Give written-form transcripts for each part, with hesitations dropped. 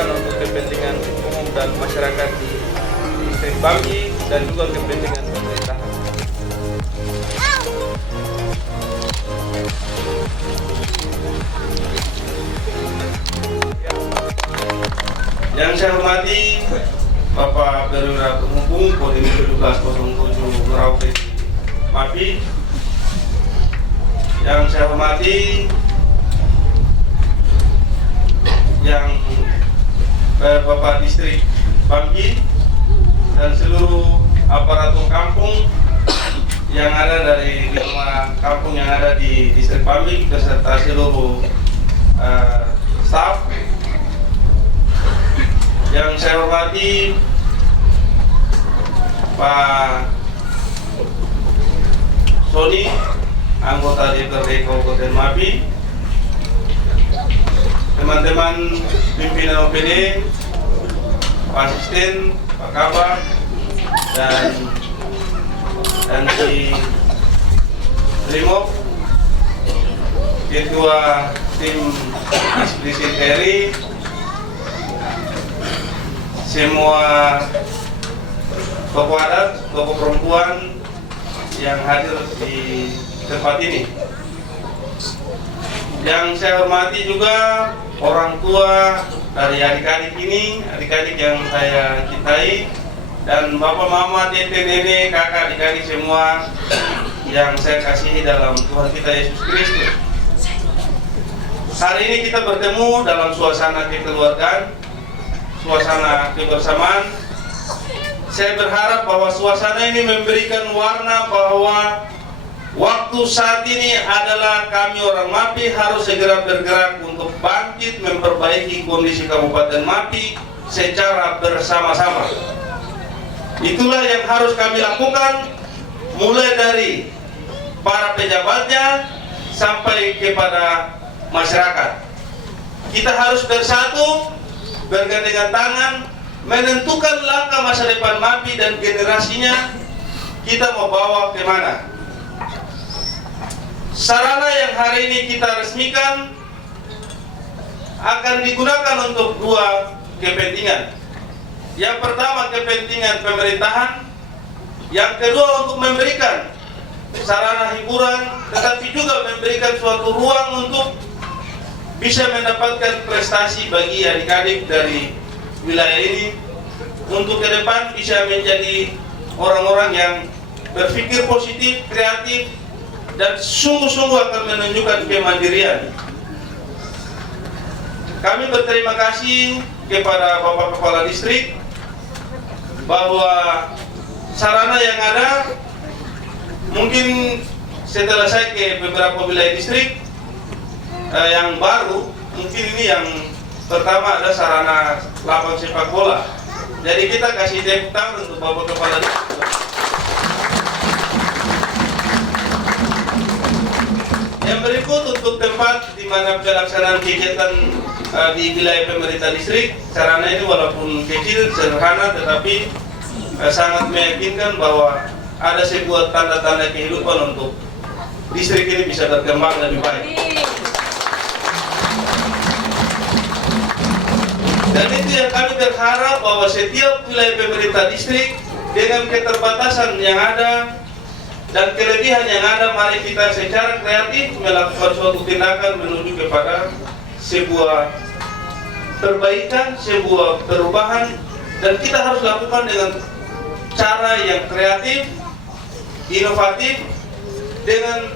Untuk kepentingan umum dan masyarakat di distrik Banggi dan juga kepentingan pemerintah. Yang saya hormati Bapak Perwira Penghubung Kodim 1707 Merauke Mapi. Yang saya hormati yang Bapak Distrik Banggi dan seluruh aparatur kampung yang ada dari 5 kampung yang ada di Distrik Banggi beserta seluruh staf. Yang saya hormati Pak Sony, anggota DPRD Kabupaten Mapi, teman-teman pimpinan OPD, Pak Asisten, Pak Kabak, dan di Brimob, Ketua Tim Ekspedisi TRI, semua tokoh adat, tokoh perempuan yang hadir di tempat ini. Yang saya hormati juga orang tua dari adik-adik ini, adik-adik yang saya cintai, dan bapak, mama, tete, nenek, kakak, adik-adik semua yang saya kasihi dalam Tuhan kita Yesus Kristus. Hari ini kita bertemu dalam suasana kekeluargaan, suasana kebersamaan. Saya berharap bahwa suasana ini memberikan warna bahwa waktu saat ini adalah kami orang Mapi harus segera bergerak untuk bangkit memperbaiki kondisi Kabupaten Mapi secara bersama-sama. Itulah yang harus kami lakukan, mulai dari para pejabatnya sampai kepada masyarakat. Kita harus bersatu, bergandengan tangan, menentukan langkah masa depan Mapi dan generasinya kita mau bawa kemana. Sarana yang hari ini kita resmikan akan digunakan untuk 2 kepentingan. Yang pertama kepentingan pemerintahan, yang kedua untuk memberikan sarana hiburan, tetapi juga memberikan suatu ruang untuk bisa mendapatkan prestasi bagi adik-adik dari wilayah ini, untuk ke depan bisa menjadi orang-orang yang berpikir positif, kreatif, dan sungguh-sungguh akan menunjukkan kemandirian. Kami berterima kasih kepada Bapak Kepala Distrik bahwa sarana yang ada, mungkin setelah saya ke beberapa wilayah distrik yang baru, mungkin ini yang pertama ada sarana lapangan sepak bola. Jadi kita kasih tepuk tangan untuk Bapak Kepala Distrik. Yang berikut untuk tempat di mana pelaksanaan kegiatan di wilayah pemerintah distrik. Sarana ini walaupun kecil, sederhana, tetapi sangat meyakinkan bahwa ada sebuah tanda-tanda kehidupan untuk distrik ini bisa berkembang lebih baik. Dan itu yang kami berharap bahwa setiap wilayah pemerintah distrik dengan keterbatasan yang ada dan kelebihan yang ada, mari kita secara kreatif melakukan suatu tindakan menuju kepada sebuah perbaikan, sebuah perubahan, dan kita harus lakukan dengan cara yang kreatif, inovatif, dengan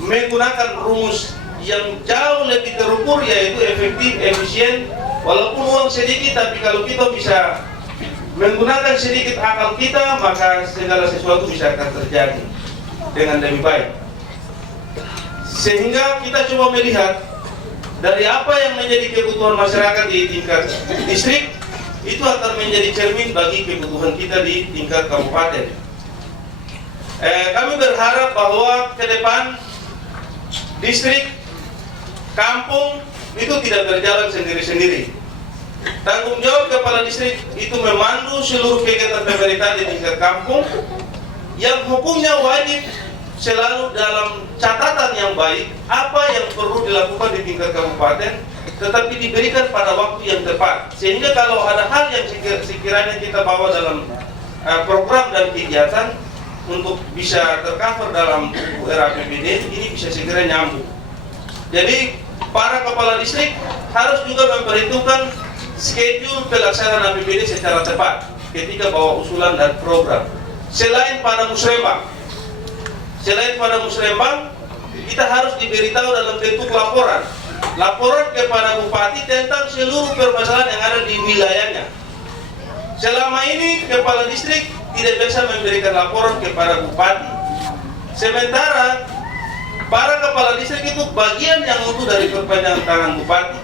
menggunakan rumus yang jauh lebih terukur, yaitu efektif, efisien, Walaupun uang sedikit, tapi kalau kita bisa menggunakan sedikit akal kita, maka segala sesuatu bisa akan terjadi dengan lebih baik. Sehingga kita coba melihat dari apa yang menjadi kebutuhan masyarakat di tingkat distrik, itu akan menjadi cermin bagi kebutuhan kita di tingkat kabupaten. Kami berharap bahwa ke depan distrik, kampung itu tidak berjalan sendiri-sendiri. Tanggung jawab kepala distrik itu memandu seluruh kegiatan pemerintah di tingkat kampung, yang hukumnya wajib selalu dalam catatan yang baik apa yang perlu dilakukan di tingkat kabupaten, tetapi diberikan pada waktu yang tepat. Sehingga kalau ada hal yang sekiranya kita bawa dalam program dan kegiatan untuk bisa tercover dalam RAPBD, ini bisa segera nyambung. Jadi para kepala distrik harus juga memperhitungkan schedule pelaksanaan APBD secara tepat ketika bawa usulan dan program. Selain pada musrembang, kita harus diberitahu dalam bentuk laporan kepada bupati tentang seluruh permasalahan yang ada di wilayahnya. Selama ini kepala distrik tidak bisa memberikan laporan kepada bupati, sementara para kepala distrik itu bagian yang utuh dari perpanjangan tangan bupati.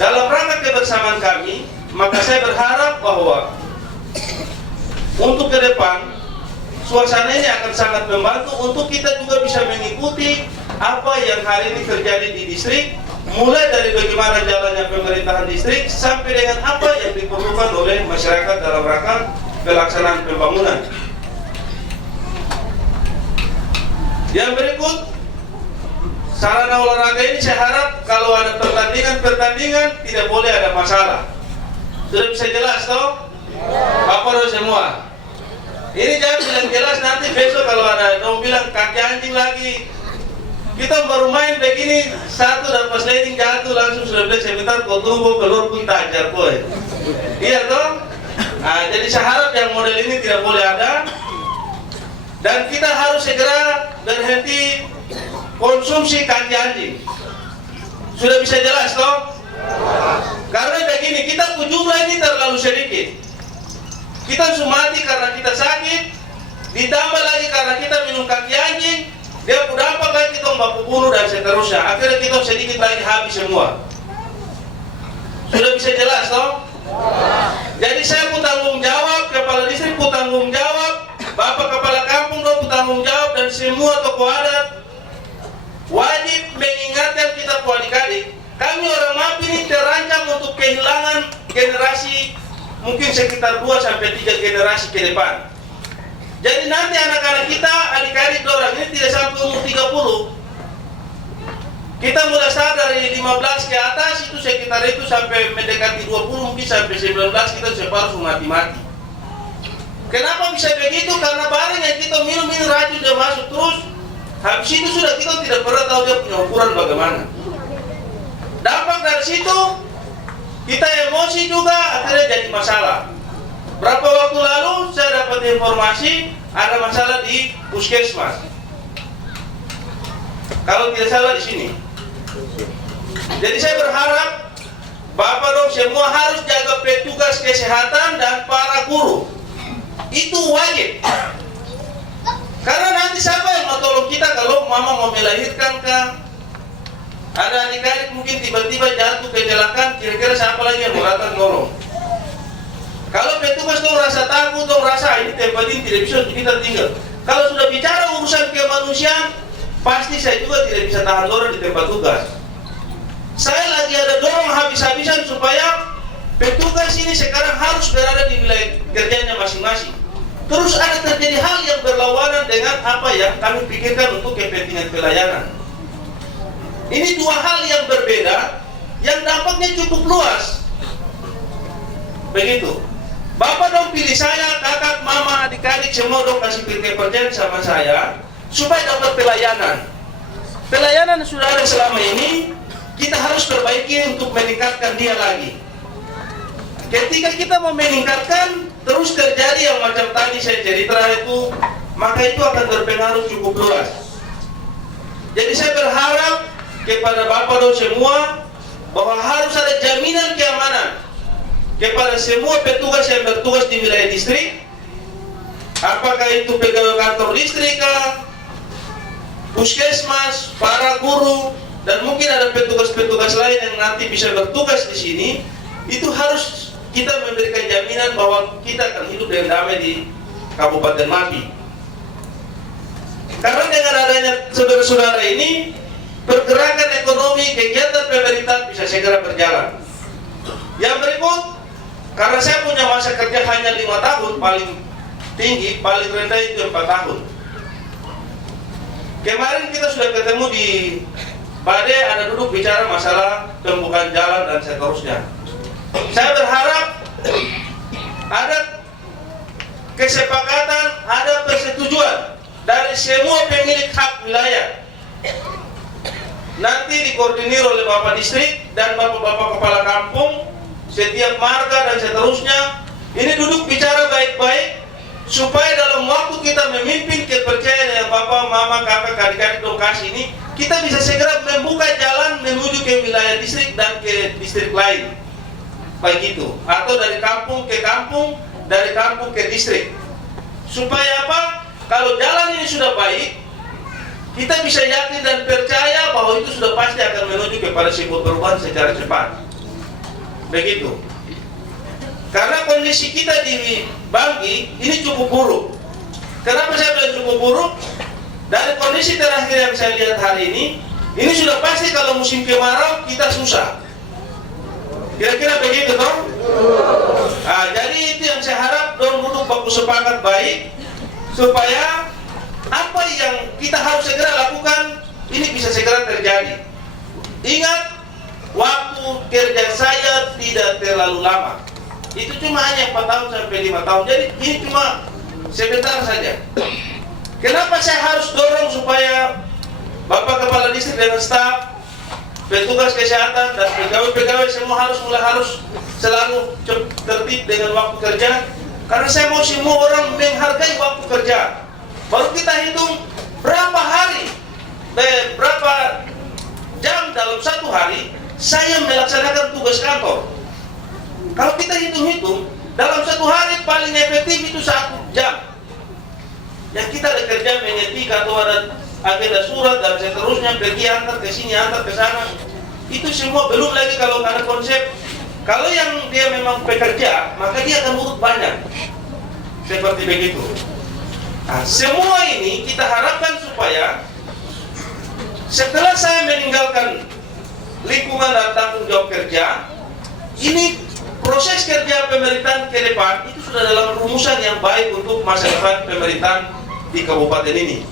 Dalam rangka kebersamaan kami, maka saya berharap bahwa untuk ke depan suasana ini akan sangat membantu untuk kita juga bisa mengikuti apa yang hari ini terjadi di distrik, mulai dari bagaimana jalannya pemerintahan distrik sampai dengan apa yang diperlukan oleh masyarakat dalam rangka pelaksanaan pembangunan. Yang berikut, sarana olahraga ini saya harap kalau ada pertandingan tidak boleh ada masalah. Sudah bisa jelas toh? Bapak semua. Ini jangan bilang jelas, nanti besok kalau ada dong bilang kaki anjing lagi. Kita baru main begini, satu dan pas landing jatuh langsung sudah bilang sebentar kau tunggu keluar pun tajar boy. Iya toh? Nah, jadi saya harap yang model ini tidak boleh ada. Dan kita harus segera berhenti konsumsi kaki anjing. Sudah bisa jelas toh? Karena begini, kita jumlah ini terlalu sedikit. Kita mati karena kita sakit, ditambah lagi karena kita minum kaki anjing, dia dampak lagi kita baku bunuh dan seterusnya. Akhirnya kita sedikit lagi habis semua. Sudah bisa jelas toh? Jadi saya pun tanggung jawab, kepala distrik pun tanggung jawab, bapak kepala kampung pun tanggung jawab, dan semua tokoh adat wajib mengingatkan kita adik-adik. Kami orang Mapi ini terancam untuk kehilangan generasi mungkin sekitar 2-3 generasi ke depan. Jadi nanti anak-anak kita, adik-adik orang ini tidak sampai umur 30. Kita mulai start dari 15 ke atas, itu sekitar itu sampai mendekati 20, mungkin sampai 19 kita separuh mati-mati. Kenapa bisa begitu? Karena barang yang kita minum ini racun dia masuk terus. Habis itu sudah kita tidak pernah tahu dia punya ukuran bagaimana. Dampak dari situ, kita emosi juga akhirnya jadi masalah. Berapa waktu lalu saya dapat informasi ada masalah di puskesmas. Kalau tidak salah di sini. Jadi saya berharap Bapak dong semua harus jaga petugas kesehatan dan para guru. Itu wajib. Karena nanti siapa yang mau tolong kita kalau mama mau melahirkan kah? Ada adik-adik mungkin tiba-tiba jatuh kecelakaan, kira-kira siapa lagi yang mau datang tolong? Kalau petugas dong rasa takut, dong rasa ini tempat ini tidak bisa kita tinggal. Kalau sudah bicara urusan kemanusiaan, pasti saya juga tidak bisa tahan dorong di tempat tugas. Saya lagi ada dorong habis-habisan supaya petugas ini sekarang harus berada di wilayah kerjanya masing-masing. Terus ada terjadi hal yang berlawanan dengan apa yang kami pikirkan untuk kepentingan pelayanan. Ini dua hal yang berbeda, yang dampaknya cukup luas. Begitu. Bapak dong pilih saya, kakak, mama, adik-adik semua dong kasih kepercayaan sama saya supaya dapat pelayanan. Pelayanan sudah ada selama ini, kita harus perbaiki untuk meningkatkan dia lagi. Ketika kita mau meningkatkan, terus terjadi yang macam tadi saya cerita itu, maka itu akan berpengaruh cukup luas. Jadi saya berharap kepada Bapak dan semua bahwa harus ada jaminan keamanan kepada semua petugas yang bertugas di wilayah distrik, apakah itu pegawai kantor distrik, puskesmas, para guru, dan mungkin ada petugas-petugas lain yang nanti bisa bertugas di sini. Itu harus kita memberikan jaminan bahwa kita akan hidup dengan damai di Kabupaten Mabi. Karena dengan adanya saudara-saudara ini, pergerakan ekonomi, kegiatan pemerintahan bisa segera berjalan. Yang berikut, karena saya punya masa kerja hanya 5 tahun, paling tinggi, paling rendah itu 4 tahun. Kemarin kita sudah ketemu di Bade, ada duduk bicara masalah pembukaan jalan dan seterusnya. Saya berharap ada kesepakatan, ada persetujuan dari semua pemilik hak wilayah. Nanti dikoordinir oleh Bapak Distrik dan Bapak-Bapak Kepala Kampung, setiap marga dan seterusnya. Ini duduk bicara baik-baik, supaya dalam waktu kita memimpin kepercayaan yang Bapak, Mama, Kakak, adik-adik lokasi ini, kita bisa segera membuka jalan menuju ke wilayah distrik dan ke distrik lain. Baik itu, atau dari kampung ke kampung, dari kampung ke distrik. Supaya apa? Kalau jalan ini sudah baik, kita bisa yakin dan percaya bahwa itu sudah pasti akan menuju kepada sebuah perubahan secara cepat. Begitu. Karena kondisi kita di Banggi ini cukup buruk. Kenapa saya bilang cukup buruk? Dari kondisi terakhir yang saya lihat hari ini sudah pasti kalau musim kemarau kita susah. Kira-kira begitu toh? Nah, jadi itu yang saya harap dong duduk baku sepakat baik, supaya apa yang kita harus segera lakukan ini bisa segera terjadi. Ingat, waktu kerja saya tidak terlalu lama. Itu cuma hanya 4 tahun sampai 5 tahun. Jadi ini cuma sebentar saja. Kenapa saya harus dorong supaya Bapak Kepala Distrik dengan staf, petugas kesehatan dan pegawai-pegawai semua harus selalu tertib dengan waktu kerja? Karena saya mau semua orang menghargai waktu kerja. Baru kita hitung berapa hari, berapa jam dalam 1 hari saya melaksanakan tugas kantor. Kalau kita hitung-hitung, dalam 1 hari paling efektif itu 1 jam. Yang kita ada kerja mengetik atau ada agenda surat dan seterusnya, pergi antar ke sini, antar ke sana. Itu semua belum lagi kalau ada konsep. Kalau yang dia memang pekerja, maka dia akan urut banyak. Seperti begitu. Nah, semua ini kita harapkan supaya setelah saya meninggalkan lingkungan dan tanggung jawab kerja, ini proses kerja pemerintahan ke depan itu sudah dalam rumusan yang baik untuk masa depan pemerintahan di kabupaten ini.